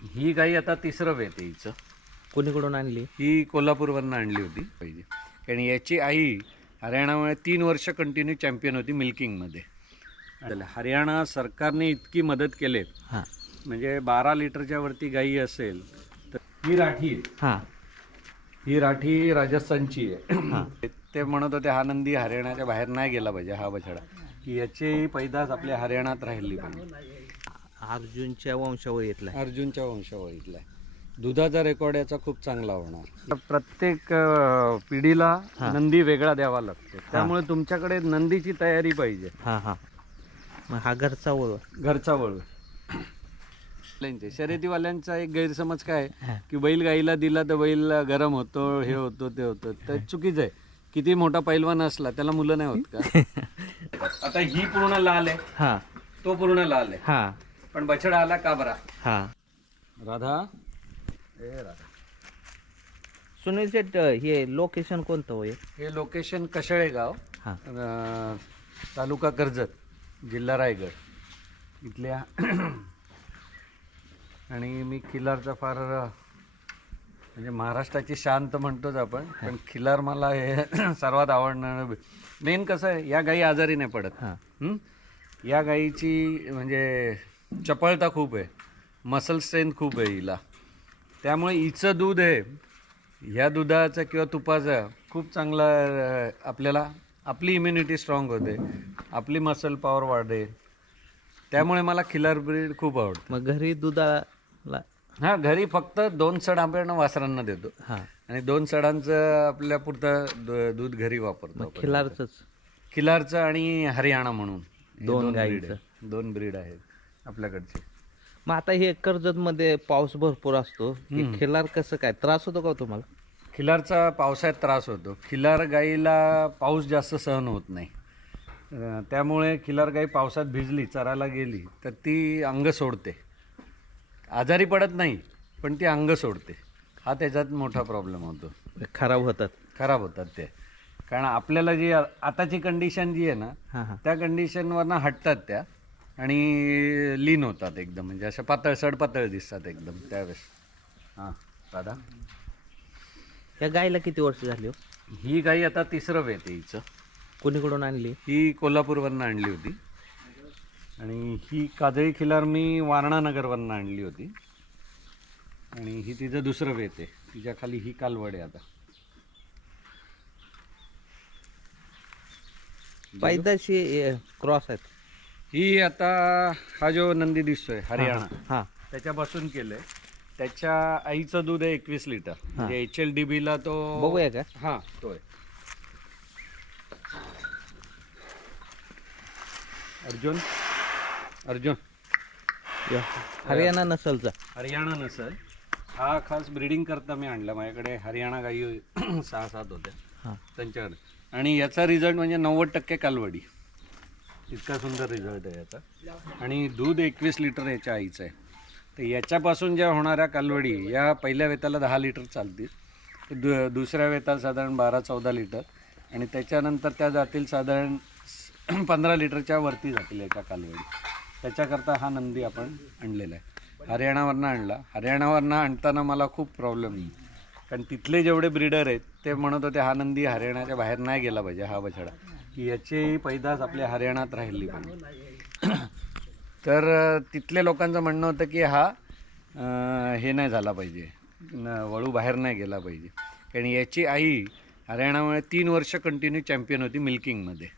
ही गाई आता तिसरं वेत आहे हिचं. कोणीकडून आणली? ही कोल्हापूरवरनं आणली होती. पाहिजे कारण याची आई हरियाणामुळे तीन वर्ष कंटिन्यू चॅम्पियन होती मिल्किंगमध्ये तर हरियाणा सरकारने इतकी मदत केली हां. म्हणजे बारा लिटरच्या वरती गाई असेल तर ही राठी आहे. हां. ही राठी राजस्थानची आहे. ते म्हणत होते हा नंदी हरियाणाच्या बाहेर नाही गेला पाहिजे हा बछडा. की याची पैदास आपल्या हरियाणात राहिली पाहिजे. अर्जुनच्या वंशावर येतला अर्जुनच्या वंशावळीतला आहे. दुधाचा रेकॉर्ड याचा खूप चांगला होणार. प्रत्येक अं, पिढीला नंदी वेगळा द्यावा लागतो. त्यामुळे तुमच्याकडे नंदीची तयारी पाहिजे. हां हां. मग हा घरचा वळ घरचा वळू वाल्यांचे शर्यतीवाल्यांचा एक गैरसमज काय? आहे, हा. की बैल गाईला दिला तर बैल गरम होतो हे होतो ते होतं. तर चुकीचं आहे. किती मोठा पैलवान असला त्याला मुलं नाही होत का? आता ही पूर्ण लाल आहे. हां. तो पूर्ण लाल आहे. हां. पण बछडा आला का बरा? हां. राधा. ए राधा. सुनील शेट हे लोकेशन कोणतं होय हे? लोकेशन कशळे गाव हां. अं, तालुका कर्जत जिल्हा रायगड. इथल्या आणि मी खिलारचा फार म्हणजे महाराष्ट्राची शांत म्हणतोच आपण पण खिलार मला हे सर्वात आवडणारं मेन कसं आहे या गाई आजारी नाही पडत. हां. हं? या गाईची म्हणजे चपळता खूप आहे. मसल स्ट्रेंथ खूप आहे हिला. त्यामुळे हिचं दूध आहे ह्या दुधाचं किंवा तुपाचं खूप चांगला आपल्याला आपली इम्युनिटी स्ट्रॉंग होते. आपली मसल पॉवर वाढते. त्यामुळे मला खिलार ब्रीड खूप आवडतं. मग घरी दुधाला हां घरी फक्त दोन सड आपण वासरांना देतो. हां. आणि दोन सडांचं आपल्या पुरतं दूध घरी वापरतो. खिलारचंच. खिलारचं आणि हरियाणा म्हणून. दोन. आहेत. दोन ब्रीड आहेत. आपल्याकडचे. मग आता हे कर्जतमध्ये पाऊस भरपूर असतो. हे खिलार कसं काय? त्रास होतो का हो तुम्हाला? खिलारचा पावसाळ्यात त्रास होतो. खिलार गाईला पाऊस जास्त सहन होत नाही. अं, त्यामुळे खिलार गाई पावसात भिजली चरायला गेली तर ती अंग सोडते. आजारी पडत नाही पण ती अंग सोडते. हा त्याच्यात मोठा प्रॉब्लेम होतो. खराब होतात. खराब होतात ते. कारण आपल्याला जी आ- आताची कंडिशन जी आहे ना हां हां. त्या कंडिशनवरनं हटतात त्या. आणि लीन होतात एकदम म्हणजे अशा पातळ सडपातळ दिसतात एकदम त्यावेळेस. हां दादा? या गायला किती वर्ष झाली हो? ही गाई आता तिसरं वेत हिचं. कोणीकडून आणली? ही कोल्हापूरवरनं आणली होती. आणि ही काजळी खिलार मी वारणा नगरवरनं आणली होती. आणि ही तिचं दुसरं वेत आहे. तिच्या खाली ही कालवड आहे आता. पायदाशी क्रॉस आहेत. ही आता हा जो नंदी दिसतोय हरियाणा. हां. त्याच्यापासून केलंय. त्याच्या आईचं दूध आहे एकवीस लिटर. म्हणजे एच एल डी बीला तो बघूया का? हा तो आहे. अर्जुन? अर्जुन? या. हरियाणा नसलचा. हरियाणा नसल. हा खास ब्रीडिंग करता मी आणला. माझ्याकडे हरियाणा गाई सहा सात होत्या. हां. त्यांच्याकडे. आणि याचा रिझल्ट म्हणजे नव्वद टक्के कालवडी. इतका सुंदर रिझल्ट आहे याचा. आणि दूध एकवीस लिटर याच्या आईचं आहे. तर याच्यापासून ज्या होणाऱ्या कालवडी या पहिल्या वेताला दहा लिटर चालतील. दु दुसऱ्या वेताला साधारण बारा चौदा लिटर आणि त्याच्यानंतर त्या जातील साधारण पंधरा लिटरच्या वरती जातील एका कालवडी. त्याच्याकरता हा नंदी आपण आणलेला आहे. हरियाणावरनं आणला. हरियाणावरनं आणताना मला खूप प्रॉब्लेम येईल कारण तिथले जेवढे ब्रीडर आहेत ते म्हणत होते हा नंदी हरियाणाच्या बाहेर नाही गेला पाहिजे हा बछडा. की याची पैदास आपल्या हरियाणात राहिली पाहिजे तर तिथल्या लोकांचं म्हणणं होतं की हा हे नाही झाला पाहिजे. न- वळू बाहेर नाही गेला पाहिजे. कारण याची आई हरियाणामुळे तीन वर्ष कंटिन्यू चॅम्पियन होती मिल्किंगमध्ये.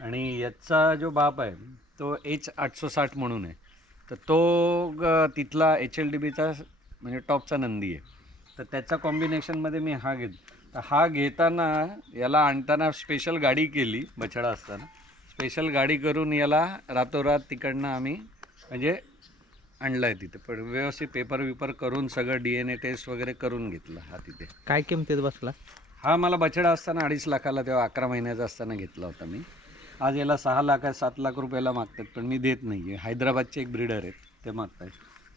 आणि याचा जो बाप आहे तो एच आठशे साठ म्हणून आहे. तर तो ग- तिथला एच एल डी बीचा म्हणजे टॉपचा नंदी आहे. तर त्याच्या कॉम्बिनेशनमध्ये मी हा घेत तर हा घेताना याला आणताना स्पेशल गाडी केली बछडा असताना. स्पेशल गाडी करून याला रातोरात तिकडनं आम्ही म्हणजे आणलं आहे तिथे. पण व्यवस्थित पेपर विपर करून सगळं डी एन ए टेस्ट वगैरे करून घेतलं हा तिथे. काय किमतीत बसला? हा मला बछडा असताना अडीच लाखाला तेव्हा अकरा महिन्याचा असताना घेतला होता मी. आज याला सहा लाख सात लाख रुपयाला मागतात पण मी देत नाही आहे हैदराबादचे एक ब्रीडर आहेत ते मागतात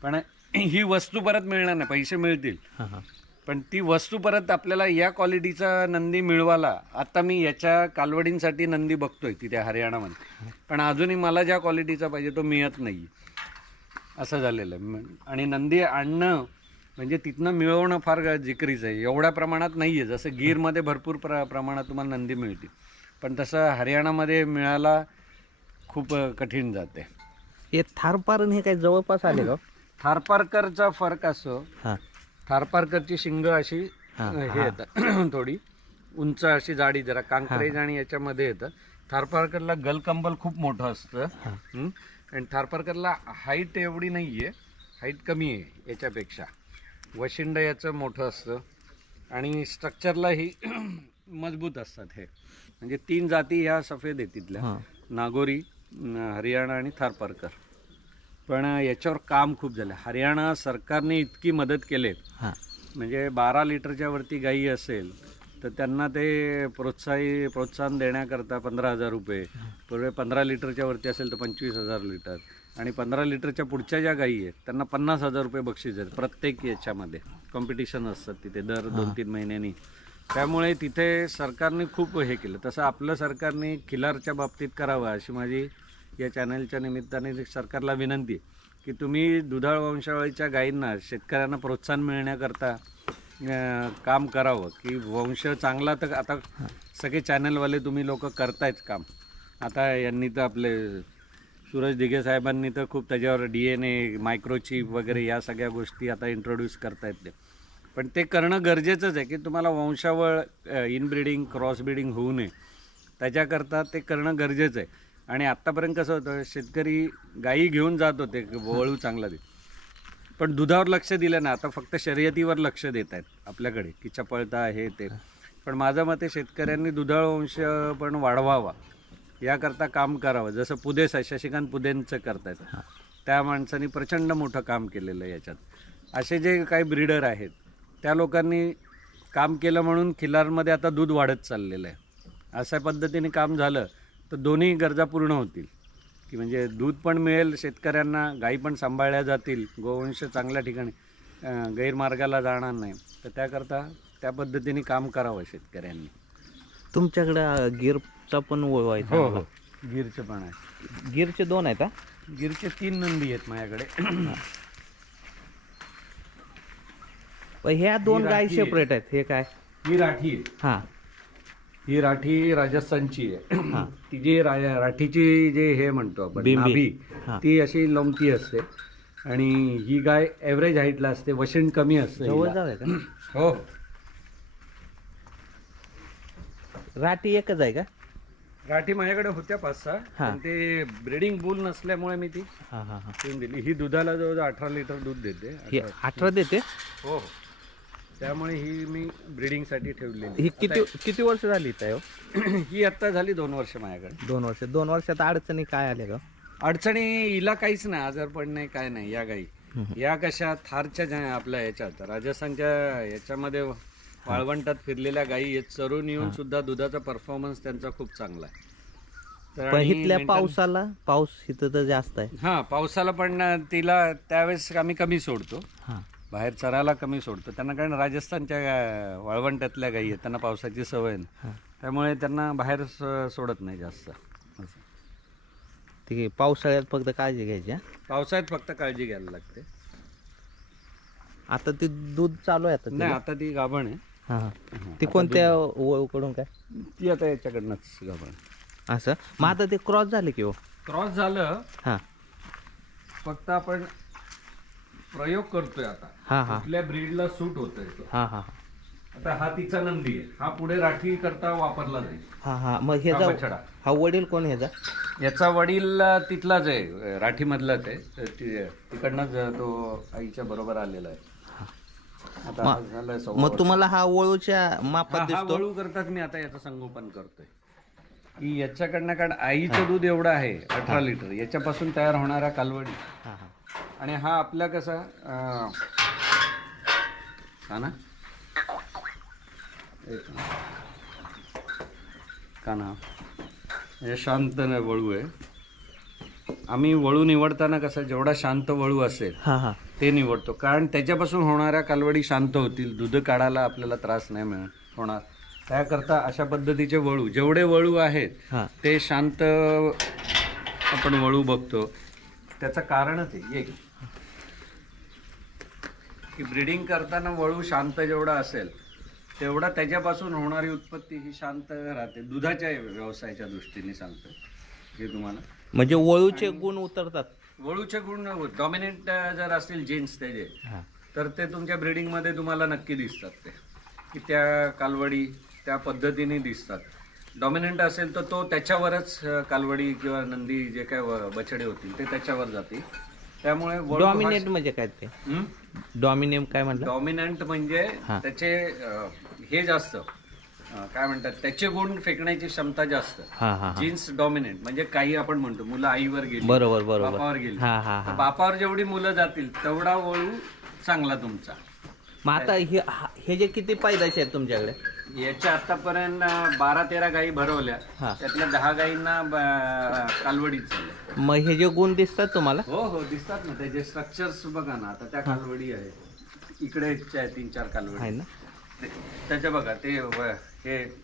पण ही वस्तू परत मिळणार नाही पैसे मिळतील. पण ती वस्तू परत आपल्याला या क्वालिटीचा नंदी मिळवाला आता मी याच्या कालवडींसाठी नंदी बघतोय तिथे हरियाणामध्ये. पण अजूनही मला ज्या क्वालिटीचा पाहिजे तो मिळत नाही. असं झालेलं आहे. आणि नंदी आणणं म्हणजे तिथनं मिळवणं फार जिकरीचं आहे. एवढ्या प्रमाणात नाही आहे. जसं गीरमध्ये भरपूर प्र प्रमाणात तुम्हाला नंदी मिळते पण तसं हरियाणामध्ये मिळायला खूप कठीण जाते. हे थारपारण हे काय जवळपास आले का? थारपारकरचा फरक असो हां. थारपारकरची शिंग अशी हा, हे येतात थोडी. उंच अशी जाडी जरा कांकरेज आणि याच्यामध्ये येतं. थारपारकरला गलकंबल खूप मोठं असतं. हं? आणि थारपारकरला हाईट एवढी नाही आहे हाईट कमी आहे याच्यापेक्षा. वशिंड याचं मोठं असतं. आणि स्ट्रक्चरलाही मजबूत असतात हे. म्हणजे तीन जाती ह्या सफेद आहेत तिथल्या. हां. नागोरी हरियाणा आणि थारपारकर पण याच्यावर काम खूप झालं. हरियाणा सरकारने इतकी मदत केली म्हणजे बारा लिटरच्या वरती गाई असेल तर त्यांना ते प्रोत्साही प्रोत्साहन देण्याकरता पंधरा हजार रुपये. पूर्वी पंधरा लिटरच्या वरती असेल तर पंचवीस हजार लिटर. आणि पंधरा लिटरच्या पुढच्या ज्या गाई आहेत त्यांना पन्नास हजार रुपये बक्षीस आहेत प्रत्येक याच्यामध्ये. कॉम्पिटिशन असतात तिथे दर दोन तीन महिन्यांनी. त्यामुळे तिथे सरकारने खूप हे केलं. तसं आपलं सरकारने खिलारच्या बाबतीत करावं अशी माझी या चॅनलच्या निमित्ताने सरकारला विनंती आहे की तुम्ही दुधाळ वंशावळीच्या गायींना शेतकऱ्यांना प्रोत्साहन मिळण्याकरता काम करावं. की वंश चांगला तर आता सगळे चॅनलवाले तुम्ही लोक करतायत काम. आता यांनी तर आपले सूरज दिघे साहेबांनी तर खूप त्याच्यावर डी एन ए मायक्रोचिप वगैरे या सगळ्या गोष्टी आता इंट्रोड्यूस करतायत ते. पण ते करणं गरजेचंच आहे की तुम्हाला वंशावळ इनब्रिडिंग क्रॉस ब्रिडिंग होऊ नये. त्याच्याकरता ते करणं गरजेचं आहे. आणि आत्तापर्यंत कसं होतं शेतकरी गायी घेऊन जात होते वळू चांगला देत. पण दुधावर लक्ष दिलं ना आता फक्त शर्यतीवर लक्ष देत आहेत आपल्याकडे की चपळता हे ते. पण माझं मते शेतकऱ्यांनी दुधाळ वंश पण वाढवावा. याकरता काम करावं. जसं पुदे सा- शशिकांत पुदेंचं करतायत. त्या माणसांनी प्रचंड मोठं काम केलेलं आहे याच्यात. असे जे काही ब्रीडर आहेत त्या लोकांनी काम केलं म्हणून खिलारमध्ये आता दूध वाढत चाललेलं आहे. अशा पद्धतीने काम झालं. तर दोन्ही गरजा पूर्ण होतील. की म्हणजे दूध पण मिळेल शेतकऱ्यांना गाई पण सांभाळल्या जातील. गोवंश चांगल्या ठिकाणी गैरमार्गाला जाणार नाही. तर त्याकरता त्या पद्धतीने काम करावं शेतकऱ्यांनी. तुमच्याकडे गिरचा पण वळू आहे हो. हो. गिरचं पण आहे. गिरचे दोन आहेत हा? गिरचे तीन नंदी आहेत माझ्याकडे. पण ह्या दोन गाय. सेपरेट आहेत. हे काय? ही राठी हां. ही राठी राजस्थानची आहे. ती जी रा राठीची जे हे म्हणतो आपण बिंबी. नाभी हां. ती अशी लोमती असते. आणि ही गाय एव्हरेज हाईटला असते वशन कमी असते जवळ हिला. जाऊया का? हो. राठी एकच आहे का? राठी माझ्याकडे होत्या पाच सहा हां. पण ते ब्रिडिंग बुल नसल्यामुळे मी ती हां हां हां. ठेवून दिली. ही दुधाला जवळजवळ अठरा लिटर दूध देते. ही अठरा देते? हो हो. त्यामुळे ही मी ब्रिडिंगसाठी ठेवलेली ही किती किती वर्ष झाली इथं हो? ही आत्ता झाली दोन वर्ष माझ्याकडे. दोन वर्ष. दोन वर्षात अडचणी काय आल्या का अडचणी हिला काहीच नाही आजारपण नाही काय नाही या गाई. या कशा थारच्या ज्या आपल्या याच्यात राजस्थानच्या याच्यामध्ये वाळवंटात फिरलेल्या गाई चरून येऊन सुद्धा दुधाचा परफॉर्मन्स त्यांचा खूप चांगला आहे. तर इथल्या पावसाला पाऊस इथं तर जास्त आहे. हा पावसाला पण तिला त्यावेळेस आम्ही कमी सोडतो. बाहेर चरायला कमी सोडतो. त्यांना कारण राजस्थानच्या वाळवंटातल्या गाई आहेत. त्यांना पावसाची सवय त्यामुळे त्यांना बाहेर स- सोडत नाही जास्त. असं. ठीक आहे. पावसाळ्यात फक्त काळजी घ्यायची हा? पावसाळ्यात फक्त काळजी घ्यायला लागते. आता ते दूध चालू आहे आता नाही तिला? आता ती गाभण आहे. हां हां. ती कोणत्या वळूकडून काय? ती आता याच्याकडनंच गाभण असं? मग आता ते क्रॉस झाले की हो? क्रॉस झालं. हां. फक्त आपण प्रयोग करतोय आता. हां कुठल्या ब्रीडला सूट होतोय तो. हां हां. आता हा तिचा नंदी आहे. हा पुढे राठी करता वापरला जाईल. हां हां. मग हा ह्याचा बछडा हा वडील कोण ह्याचा याचा वडील अ, तिथलाच आहे. राठी मधलाच आहे. तर ति- तिकडनंच तो आईच्या बरोबर आलेला आहे. आता हा झालाय सव्वा मग वर्ष. तुम्हाला हा वळूच्या मापात हा दिसतो? वळू मी आता याचं संगोपन करतोय. की याच्याकडनं कारण आईचं दूध एवढं आहे अठरा लिटर. याच्यापासून तयार होणाऱ्या कालवडी. हां हां. आणि हा आपला कसा अं, का ना एक मिनिट. का ना हे शांत वळू आहे. आम्ही वळू निवडताना कसं जेवढा शांत वळू असेल हां हां. ते निवडतो. कारण त्याच्यापासून होणाऱ्या कालवडी शांत होतील दूध काढायला आपल्याला त्रास नाही मिळ होणार. त्याकरता अशा पद्धतीचे वळू जेवढे वळू आहेत ते शांत आपण वळू बघतो. त्याचं कारणच आहे एक की ब्रीडिंग करताना वळू शांत जेवढा असेल तेवढा त्याच्यापासून होणारी उत्पत्ती ही शांत राहते. दुधाच्या व्यवसायाच्या दृष्टीने सांगतो हे तुम्हाला. म्हणजे वळूचे गुण उतरतात. वळूचे गुण डॉमिनेंट जर असतील जीन्स त्याचे तर ते तुमच्या ब्रिडिंगमध्ये तुम्हाला नक्की दिसतात ते. की त्या कालवडी त्या पद्धतीने दिसतात. डॉमिनंट असेल तर तो त्याच्यावरच कालवडी किंवा नंदी जे काय बछडे होतील ते त्याच्यावर जातील. त्यामुळे डॉमिनेट म्हणजे काय ते? डॉमिनेट काय म्हटलं डॉमिनंट म्हणजे. त्याचे हे जास्त. काय म्हणतात त्याचे गुण फेकण्याची क्षमता जास्त. हा हा हा. जीन्स डॉमिनेंट म्हणजे काही आपण म्हणतो मुलं आईवर गेली बरोबर बरोबर. बापावर गेली. बापावर जेवढी मुलं जातील तेवढा वळू चांगला तुमचा. मग आता हे हा- हे जे किती पायदाशी आहेत तुमच्याकडे? याच्या आतापर्यंत बारा तेरा गायी भरवल्या. हा. त्यातल्या दहा गायींना ब- झाल्या. मग हे जे गुण दिसतात तुम्हाला? हो हो दिसतात ना. त्याचे स्ट्रक्चर्स बघा ना. आता त्या कालवडी आहे. इकडे च्या तीन चार कालवडी. आहे ना? ते- त्याच्या बघा ते व- हे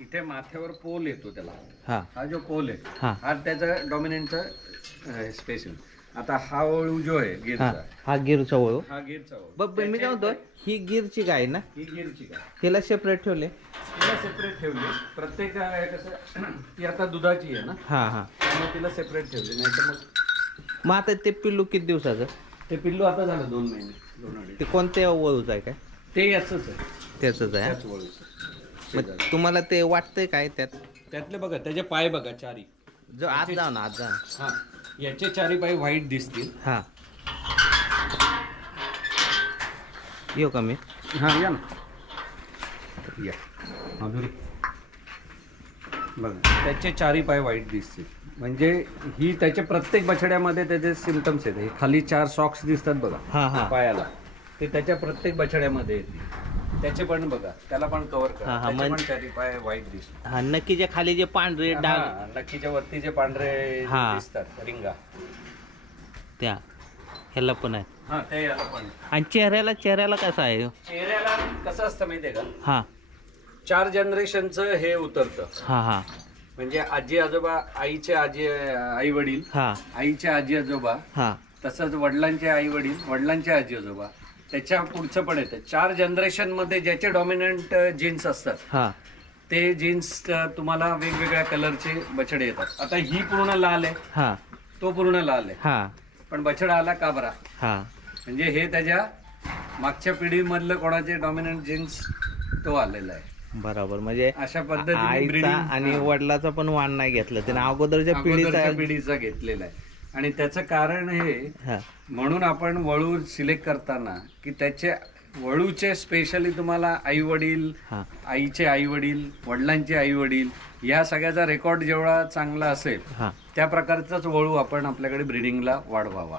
इथे माथ्यावर पोल येतो त्याला. हा. हा जो पोल आहे हा. हा त्याचा डॉमिनेंटचा स्पेस आता हा वळू जो आहे हा गिरचा हा गिरचा वळू हा गिरचा वळू बघ मी काय म्हणतो ही गिरची गाय ना ही गिरची काय हिला सेपरेट ठेवले. तिला सेपरेट ठेवली. प्रत्येक कसं ती आता दुधाची आहे ना. हा हा. त्यामुळे तिला सेपरेट ठेवली नाही तर मग मग आता ते पिल्लू किती दिवसाचं? ते पिल्लू आता झालं दोन महिने दोन अडीच. ते कोणत्या वळूचं आहे काय? ते याच आहे. त्याच आहे त्याच वळूचं मग तुम्हाला ते वाटतंय काय त्यात? त्यातले बघा त्याचे पाय बघा चारी. जो आज जा ना आज जा हा. याचे चारी पाय व्हाईट दिसतील. हा. येऊ का मी? हा या ना. या. माधुरी बघा त्याचे चारी पाय वाईट दिसतील. म्हणजे ही त्याच्या प्रत्येक बछड्यामध्ये त्याचे सिमटम्स आहेत हे खाली चार सॉक्स दिसतात बघा हा हा. पायाला. ते त्याच्या प्रत्येक बछड्यामध्ये येते त्याचे पण बघा त्याला पण कव्हर हा, करा त्याचे म्हण- पण चारी पाय वाईट दिसतात. हा नक्कीच्या खाली जे पांढरे डाग हा, नक्कीच्या वरती जे पांढरे हा. दिसतात रिंगा. त्या ह्याला पण आहे. हा ते याला पण आणि चेहऱ्याला चेहऱ्याला कसं आहे? चेहऱ्याला कसं असतं माहितीये का? हा. चार जनरेशनचं हे उतरतं. हा हा. म्हणजे आजी आजोबा आईचे आजी आई वडील हा. आईचे आजी आजोबा हा. तसंच वडिलांचे आई वडील वडिलांचे आजी आजोबा त्याच्या पुढचं पण येतं. चार जनरेशनमध्ये ज्याचे डॉमिनंट जीन्स असतात हा. ते जीन्स तुम्हाला वेगवेगळ्या कलरचे बछडे येतात. आता ही पूर्ण लाल आहे. हा. तो पूर्ण लाल आहे. हा. पण बछडा आला काबरा हा. म्हणजे हे त्याच्या मागच्या पिढीमधलं कोणाचे डॉमिनंट जीन्स तो आलेला आहे. बरोबर. म्हणजे अशा पद्धतीने आईचा breeding- आणि. वडिलाचा पण वाण नाही घेतलं. त्याने अगोदरच्या अगोदरच्या पिढीचा पिढीचा घेतलेला आहे. आणि त्याचं कारण हे म्हणून आपण वळू सिलेक्ट करताना की त्याचे वळूचे स्पेशली तुम्हाला आई वडील आईचे आई वडील वडिलांचे आई वडील या सगळ्याचा रेकॉर्ड जेवढा चांगला असेल त्या प्रकारचाच वळू आपण आपल्याकडे ब्रिडिंगला वाढवावा.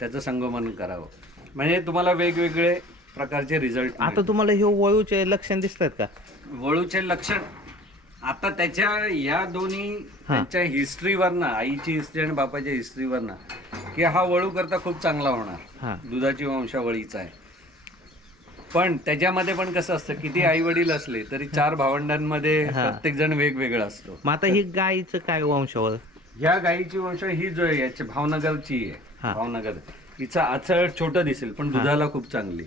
त्याचं संगोपन करावं. म्हणजे तुम्हाला वेगवेगळे प्रकारचे रिझल्ट आता तुम्हाला हे वळूचे लक्षण दिसतात का? वळूचे लक्षण आता त्याच्या या दोन्ही त्यांच्या हिस्ट्रीवरनं आईची हिस्ट्री आणि बापाच्या हिस्ट्रीवरनं की हा वळू करता खूप चांगला होणार. दुधाची वंशावळीचा आहे. पण त्याच्यामध्ये पण कसं असतं किती आई वडील असले तरी चार भावंडांमध्ये. प्रत्येक जण वेगवेगळा असतो. मग आता ही गायीचं काय वंशावळ? ह्या गाईची वंश ही जो आहे याची भावनगरची. आहे. भावनगर. हिचा आचळ छोटं दिसेल पण दुधाला खूप चांगली.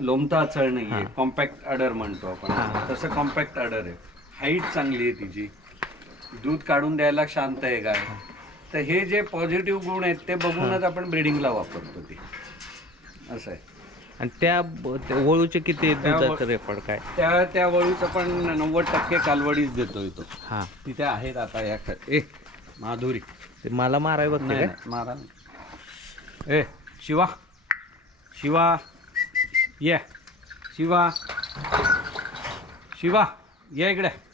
लोमता आचळ नाहीये. कॉम्पॅक्ट अडर म्हणतो आपण. तसं कॉम्पॅक्ट अडर आहे. हाईट चांगली आहे तिची. दूध काढून द्यायला शांत आहे गाय. तर हे जे पॉझिटिव्ह गुण आहेत ते बघूनच आपण ब्रिडिंगला वापरतो ते. असं आहे. आणि त्या ब- त्या वळूचे किती त्या वळ- दुधाचं रेकॉर्ड काय? त्या त्या वळूचं पण नव्वद टक्के कालवडीच देतोय तो. हा. तिथे आहेत आता या ख- ए माधुरी. ते मला माराय बघते नाही काय? नाही, मारा नाही. ए शिवा. शिवा. ये. शिवा. शिवा. ये इकडे.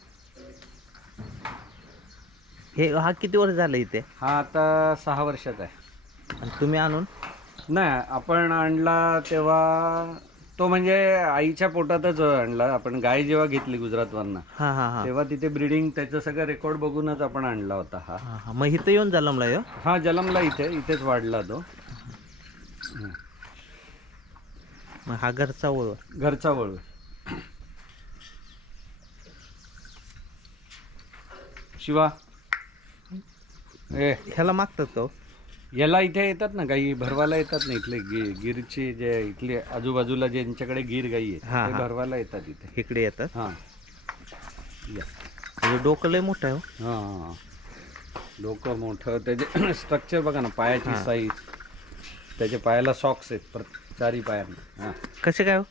हे हा किती वर्ष झालं इथे? हा आता सहा वर्षाचा आहे. आणि तुम्ही आणून? नाही आपण आणला तेव्हा तो म्हणजे आईच्या पोटातच आणला. आपण गाय जेव्हा घेतली गुजरातवरनं हा हा हा. तेव्हा तिथे ब्रिडिंग त्याचं सगळं रेकॉर्ड बघूनच आपण आणला होता हा. हा हा. मग इथं येऊन झालं मला ह्यो? हा जलमला इथे इथेच वाढला तो. मग हा घरचा वळू घरचा वळू शिवा ए. ह्याला मागतात का हो? याला इथे येतात ना गाई भरवायला येतात ना इथले गी गिरचे जे इथले आजूबाजूला ज्यांच्याकडे गिर गाई हा, आहे ते हा. भरवायला येतात इथे. इकडे येतात? हां. या. म्हणजे डोकं लय मोठं आहे हो. हां डोकं मोठं त्याचे स्ट्रक्चर बघा ना पायाची हां. साईज त्याच्या पायाला सॉक्स आहेत पर चारी पायांना. हां. कसे काय हो?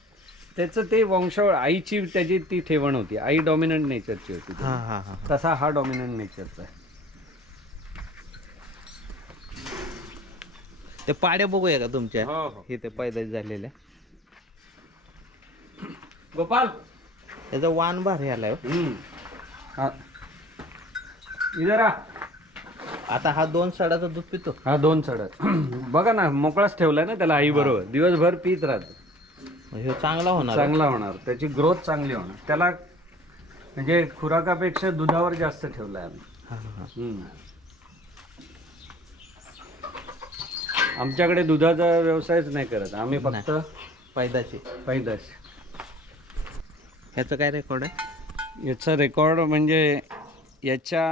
त्याचं ते वंशावळ आईची त्याची ती ठेवण होती. आई डॉमिनंट नेचरची होती. हा हा हा तसा हा डॉमिनंट नेचरचा आहे. ते पाड्या बघूया का तुमच्या? हो हो. इथे पैदाश झालेल्या गोपाल. त्याचा वाण भारी आलाय हो. हम्म. हा. इधर आ आता हा दोन साडाचा दूध पितो. हा दोन चढ बघा ना मोकळाच ठेवलाय ना त्याला आई बरोबर. दिवसभर पित राहतो. हे चांगला होणार. चांगला होणार. त्याची ग्रोथ चांगली होणार. त्याला म्हणजे खुराकापेक्षा दुधावर जास्त ठेवलाय आम्ही. हा, हा, हा. हम्म. आमच्याकडे दुधाचा व्यवसायच नाही करत. आम्ही फक्त पैदाशी. पैदाश. ह्याचं काय रेकॉर्ड आहे? याचा रेकॉर्ड म्हणजे याच्या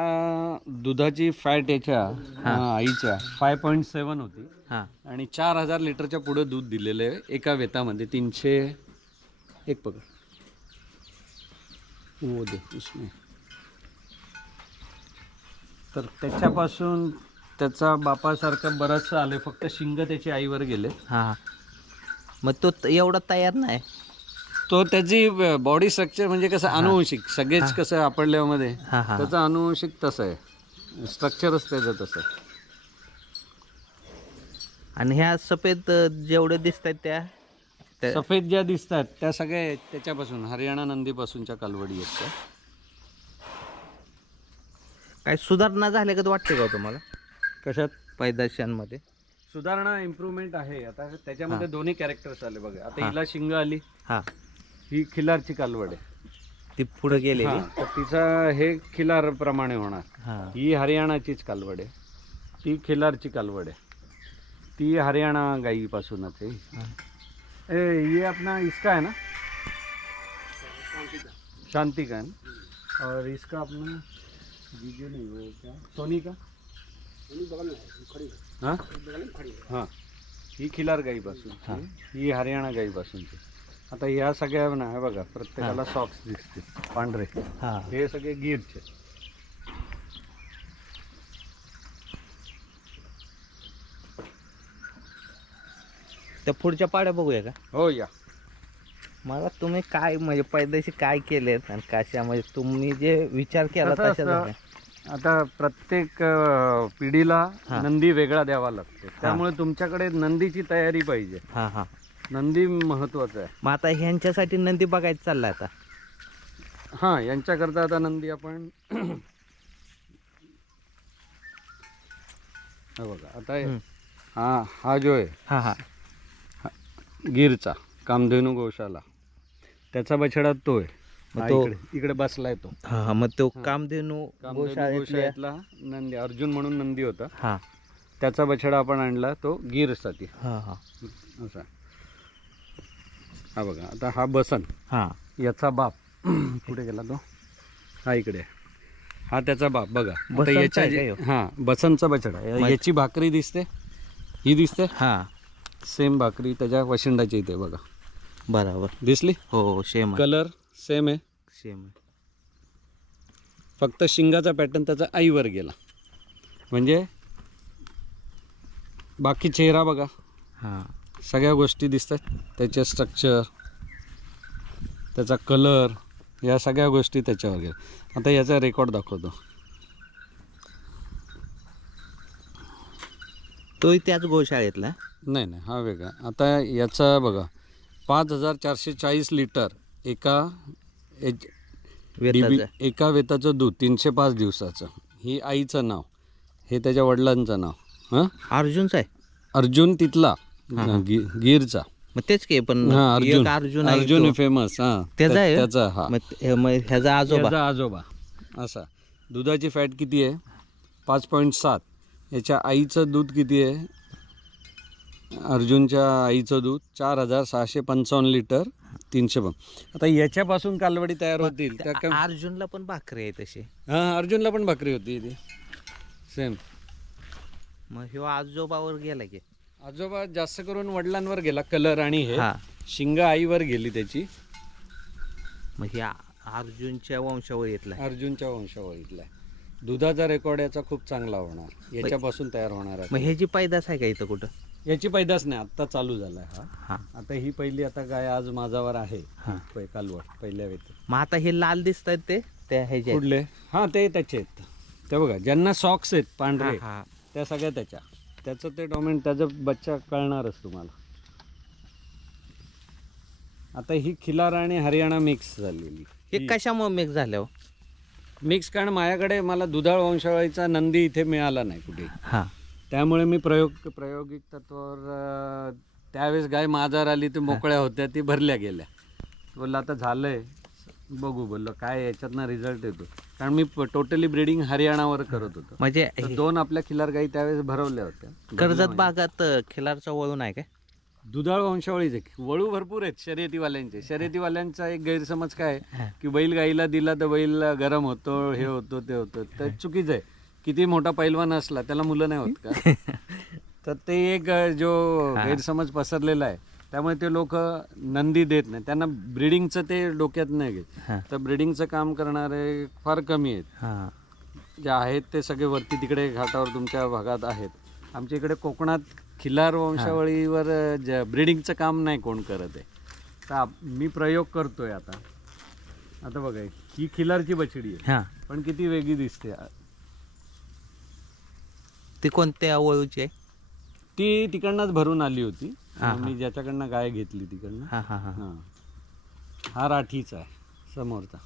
दुधाची फॅट याच्या आईच्या फाय पॉईंट सेवन होती. हा. आणि चार हजार लिटरच्या पुढे दूध दिलेलं आहे एका वेतामध्ये. तीनशे एक पकड दे उसमें. तर त्याच्यापासून त्याचा बापासारखं बरंचसं आले फक्त शिंग त्याची आईवर गेले. हा मग तो त- एवढा तयार नाही? तो त्याची बॉडी स्ट्रक्चर म्हणजे कसं अनुवंशिक सगळेच कसं आपल्यामध्ये. हा हा. त्याचं अनुवंशिक तसं आहे. स्ट्रक्चरच त्याचं तसं आहे. आणि ह्या सफेद अ, जेवढे दिसत आहेत त्या त्या- सफेद ज्या दिसतात त्या सगळ्या त्याच्यापासून हरियाणा नंदीपासूनच्या कालवडी आहेत त्या. काय सुधारणा झाल्या का वाटते का हो तुम्हाला? कशात? पैदाशांमध्ये. सुधारणा इम्प्रूव्हमेंट आहे. आता त्याच्यामध्ये दोन्ही कॅरेक्टर्स आले बघा. आता हिला शिंग आली. हा. ही खिलारची कालवड आहे. ती पुढे गेलेली? हा, तर तिचा हे खिलार प्रमाणे होणार. हा. ही हरियाणाचीच कालवड आहे. ती खिलारची कालवड आहे. ती हरियाणा गाईपासूनच आहे. हा. ए ये अपना इसका है ना? शांति का? है ना और इसका अपना जीजू नहीं वो क्या? सोनी का? हाँ? हाँ. ही खिलार गाईपासून ही. हरियाणा गाईपासूनची आता ह्या सगळ्या ना हे बघा प्रत्येकाला सॉक्स दिसते पांढरे. हा. हे सगळे गिरचे. त्या पुढच्या पाड्या बघूया का? हो या. मला तुम्ही काय म्हणजे पैदाशी काय केलेत आणि कशा म्हणजे तुम्ही जे विचार केला तशा आता प्रत्येक अं, पिढीला. नंदी वेगळा द्यावा लागते. त्यामुळे तुमच्याकडे नंदीची तयारी पाहिजे. हा हा. नंदी महत्वाचं आहे. मग आता ह्यांच्यासाठी नंदी बघायचं चाललाय आता. हा यांच्याकरता आता नंदी आपण हा बघा आता हे- हम्म. हा हा जो आहे. हा. हा गिरचा कामधेनू गोशाला. त्याचा बछडा तो आहे. मग हा तो- इकडे इकडे बसलाय तो. हा हा मग तो कामधेनू कामधेनू गोशाळेतला नंदी अर्जुन म्हणून नंदी होता. हा. त्याचा बछडा आपण आणला तो गिरसाठी हा हा. असा हा बघा आता हा बसन. हा. याचा बाप. कुठे गेला तो? हा इकडे. आहे. हा त्याचा बाप बघा. आता याच्या ह्यो? हा? बसनचा बछडा. याची भाकरी दिसते. ही दिसते? हा. सेम भाकरी त्याच्या वशिंडाची इथे बघा. बरोबर. दिसली? हो सेम आहे. कलर? सेम आहे. सेम आहे. फक्त शिंगाचा पॅटर्न त्याचा आईवर गेला. म्हणजे? बाकी चेहरा बघा. हा. सगळ्या गोष्टी दिसतात. त्याचे स्ट्रक्चर त्याचा कलर या सगळ्या गोष्टी त्याच्यावर गेल्या. आता याचा रेकॉर्ड दाखवतो. तोही त्याच गोशाळेतला? नाही नाही हा वेगळा. आता याचा बघा. पाच हजार चारशे चाळीस लिटर एका एच- वेताचा. DB एका वेताचं दूध तीनशे पाच दिवसाचं. ही आईचं नाव. हे त्याच्या वडिलांचं नाव. हां? अर्जुनचा आहे? अर्जुन तिथला गी गिरचा. मग तेच की पण हा अर्जुन. अर्जुन आहे अर्जुन तो. फेमस हा. त्याचा आहे? त्याचा हा. मग ते- मग ह्याचा आजोबा. याचा आजोबा. असा. दुधाची फॅट किती आहे? पाच पॉईंट सात. याच्या आईचं दूध किती आहे? अर्जुनच्या आईचं दूध चार हजार सहाशे पंचावन्न लिटर. तीनशे पण आता याच्यापासून कालवडी तयार होतील त्या अर्जुनला पण भाकरी आहे तशी हां अर्जुनला पण भाकरी होती ती सेम मग ह्यो आजोबावर गेला की. आजोबा जास्त करून वडिलांवर गेला कलर आणि हे. हा. शिंग आईवर गेली त्याची. मग ह्या अर्जुनच्या वंशावर येतला अर्जुनच्या वंशावळीतला आहे. दुधाचा रेकॉर्ड याचा खूप चांगला होणार. याच्यापासून तयार होणार आहे मग ह्याची पैदास आहे का इथं कुठं? याची पैदास नाही आत्ता चालू झालाय हा. हा. आता ही पहिली आता गाय आज माझावर आहे. हा. पै- कालवड पहिल्या वेळेत मग आता हे लाल दिसत आहेत ते त्या ह्याच्या कुठले? हा ते त्याचे आहेत. ते बघा ज्यांना सॉक्स आहेत पांढरे हा, हा. त्या सगळ्या त्याच्या. त्याचं ते डॉमेंट त्याचं बच्चा कळणारच तुम्हाला. आता ही खिलार आणि हरियाणा मिक्स झालेली. हे कशामुळे मिक्स झाल्या हो? मिक्स कारण माझ्याकडे मला दुधाळ वंशावळीचा नंदी इथे मिळाला नाही कुठे. हा. त्यामुळे मी प्रयोग प्रायोगिक तत्वावर त्यावेळेस गाय माझार आली ती मोकळ्या होत्या ती भरल्या गेल्या. बोललं आता झालंय. बघू बोललो काय याच्यातनं रिझल्ट येतो. कारण मी टोटली ब्रिडिंग हरियाणावर करत होतो. म्हणजे तर दोन आपल्या खिलार गाई त्यावेळेस भरवल्या होत्या. कर्जत भागात खिलारचा वळून आहे काय? दुधाळ वंशावळीचे वळू भरपूर आहेत शर्यतीवाल्यांचे. शर्यतीवाल्यांचा एक गैरसमज काय. आहे? की बैल गाईला दिला तर बैल गरम होतो हे होतो ते होतं. तर चुकीचं आहे. किती मोठा पैलवान असला त्याला मुलं नाही होत का? तर ते एक जो गैरसमज पसरलेला आहे त्यामुळे ते लोक नंदी देत नाही. त्यांना ब्रिडिंगचं ते डोक्यात नाही घेत. तर ब्रिडिंगचं काम करणारे फार कमी आहेत. हा. जे आहेत ते सगळे वरती तिकडे घाटावर तुमच्या भागात आहेत. आमच्या इकडे कोकणात खिलार वंशावळीवर ब्रिडिंगचं काम नाही कोण करत आहे. तर मी प्रयोग करतोय आता. आता बघा ही खिलारची बछडी आहे. पण किती वेगळी दिसते. ती कोणत्या वळूची आहे? ती तिकडनंच भरून आली होती. हा, मी ज्याच्याकडनं गाय घेतली तिकडनं. हा हा हा हां. हा. राठीचा आहे समोरचा.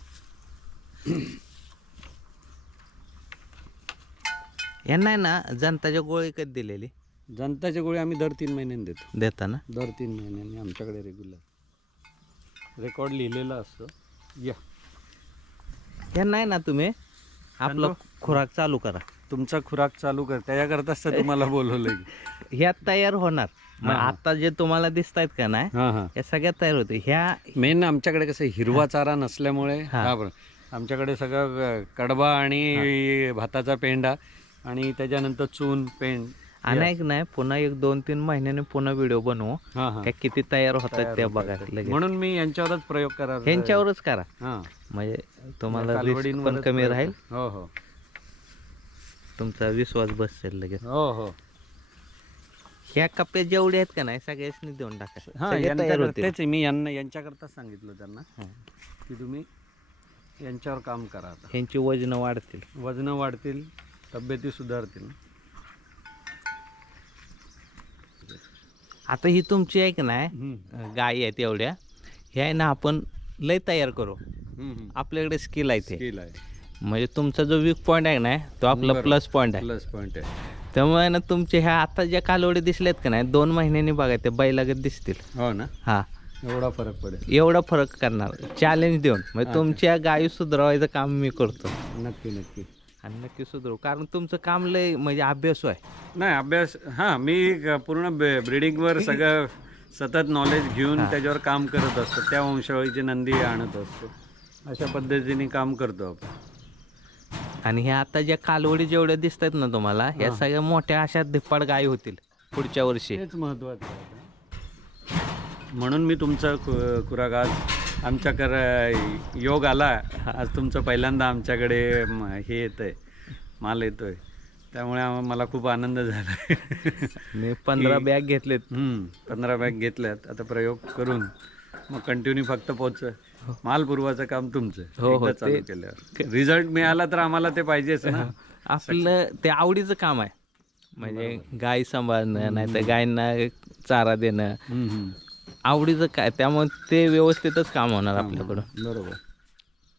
यांना आहे ना जनताच्या गोळी कधी दिलेली? जनताच्या गोळी आम्ही दर तीन महिन्यांनी देतो. देताना? दर तीन महिन्यांनी आमच्याकडे रेग्युलर रेकॉर्ड लिहिलेला असतो. या. यांना आहे ना तुम्ही आपलं खुराक चालू करा. तुमचा खुराक चालू कर त्याच्याकरताच तर तुम्हाला बोलवलंय. ह्या तयार होणार. मग आता जे तुम्हाला दिसत आहेत का नाही हां हां. या सगळ्या तयार होते. ह्या मेन आमच्याकडे कसं हिरवा चारा नसल्यामुळे हा. हा. आमच्याकडे सगळं अं, कडबा आणि भाताचा पेंडा आणि त्याच्यानंतर चून पेंड अनेक नाही पुन्हा एक दोन तीन महिन्याने पुन्हा व्हिडिओ बनवू. हां हां. त्या किती तयार होतात त्या होतात बघा ते. लगेच. म्हणून मी यांच्यावरच प्रयोग करा ह्यांच्यावरच करा. हां. म्हणजे तुम्हाला रिस्क पण कालवडींवरच कमी प्रयोग राहील. हो हो. तुमचा विश्वास बसेल लगेच. हो हो. ह्या कप्प्यात जेवढे आहेत का नाही सगळ्याच देऊन टाका. हा सगळे तयार यांच्याकर- होतील. तेच आहे, मी यांना यांच्याकरताच सांगितलं त्यांना हा. की तुम्ही यांच्यावर काम करा आता. ह्यांची वजन वाढतील. वजनं वाढतील तब्येती सुधारतील. आता ही तुमची आहे की नाही? हम्म. अं, गायी आहेत एवढ्या. ह्या आहे ना आपण लय तयार करू. हम्म, हम्म. आपल्याकडे स्किल आहे ते. स्किल आहे. म्हणजे तुमचा जो वीक पॉईंट आहे ना तो आपला. प्लस पॉईंट आहे. प्लस पॉईंट आहे. त्यामुळे ना तुमचे ह्या आता ज्या कालवडी दिसल्यात का नाही दोन महिन्यांनी बघा ते बैलागत दिसतील. हो ना? हा. एवढा फरक पडेल. एवढा फरक करणार. चॅलेंज देऊन. म्हणजे तुमच्या गायी सुधारायचं काम मी करतो. नक्की नक्की. आणि नक्की सुधारू. कारण तुमचं काम लय म्हणजे अभ्यास आहे. नाही अभ्यास हां मी ग- पूर्ण ब्रिडिंगवर सगळं सतत नॉलेज घेऊन त्याच्यावर काम करत असतो. त्या वंशावळीची नंदी आणत असतो. अशा पद्धतीने काम करतो आपण. आणि ह्या आता ज्या कालवडी जेवढ्या दिसत आहेत ना तुम्हाला ह्या सगळ्या मोठ्या अशा धिप्पाड गायी होतील पुढच्या वर्षी. महत्वाचं आहे. म्हणून मी तुमचा खु- खुराक आज आमच्याकडे योग आला. आज तुमचं पहिल्यांदा आमच्याकडे म- हे येतंय माल येतोय. त्यामुळे आम- मला खूप आनंद झाला. मी पंधरा बॅग घेतलेत. पंधरा बॅग घेतल्यात. आता प्रयोग करून मग कंटिन्यू फक्त पोच माल पुरवाचं काम तुमचं. हो, हो, एकदा चालू ते- केल्यावर. रिझल्ट मिळाला तर आम्हाला ते पाहिजेच ना. आपलं ते आवडीचं काम आहे. म्हणजे गाय सांभाळणं नाही तर गायींना चारा देणं. हम्म, हम्म. आवडीचं काय त्यामुळे ते व्यवस्थितच काम होणार आपल्याकडं बरोबर.